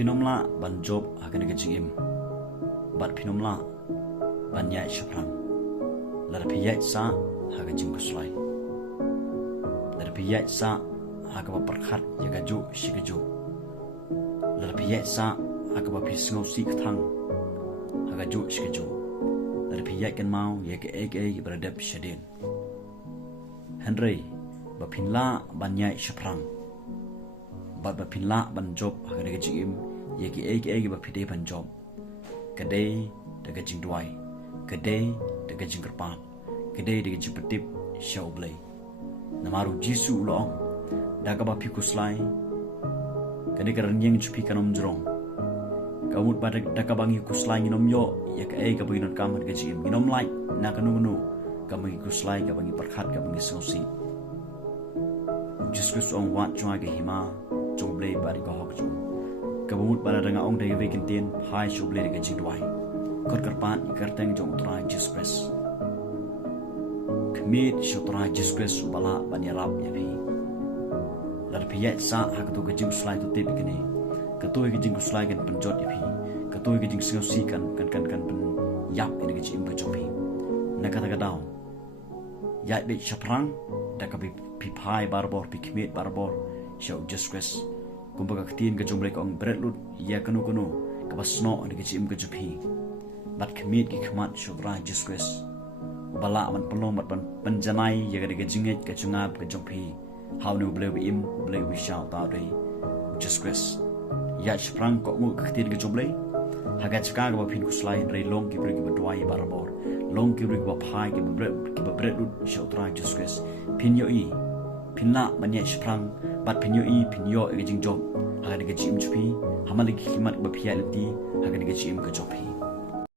pinomla ban job hagan ga jingim bat pinomla ban iaisah prang lar pi iaisah haga jingkhuslai lar pi iaisah haga ba perkhat yaga ju shigaju lar pi iaisah haga ba pisngau si kthang haga ju shigaju lar pi iakan mau yaga ege beradab shadin Henry ba pinla ban iaisah prang bat ba pinla ban job haga ga jingim yaga ege ba pide ban job kadai daga jingduai kadai daga jingkerpat kadai daga jipetip shaublai namaru jisu ulong daga ba pikuslai kadai karanyeng chupi kanom jrong kamut ba daga bangi kuslai nginom yo yak ga baginon kamar ga jim nginom lai na kanunu kamangi kuslai ga bangi perkhat ga bangi sosi jiskus ong wat chwa ga hima choblai bari ga hok chu kabut bara ranga ong dai vekin tin phai choblai ga jingduai kor karpat ikarteng jong tra jispres kemit shotra jispres bala banyarap yabi lar piyat sa hakatu ga jingkhuslai tu te bikini katoi ga jingkhuslai gan panjot yabi katoi ga jingsi kan pen yap ini ga jim ga chopi nakata ga daw ya be chaprang da ka pi phai barbor pi kemit barbor show jispres kumbaga katin ga jomlek ong bretlut ya kanu ka basno ni ga jim ga chopi bat kemit ki khamat shobra jiskres bala man pelom bat panjanai yaga de jinget ka chungap ka jongpi how no bleu im bleu we shout ta dei jiskres ya sprang ko ngu ka tin ga joble haga chka ga phin kuslai rei long ki bri ki badwai barabor long ki bri ba phai ki bre lut shotra jiskres phin yo i phinla manya sprang bat phin yo i phin yo ga jing job haga de jim chupi hamali ki khimat ba phia lati haga de jim ka jopi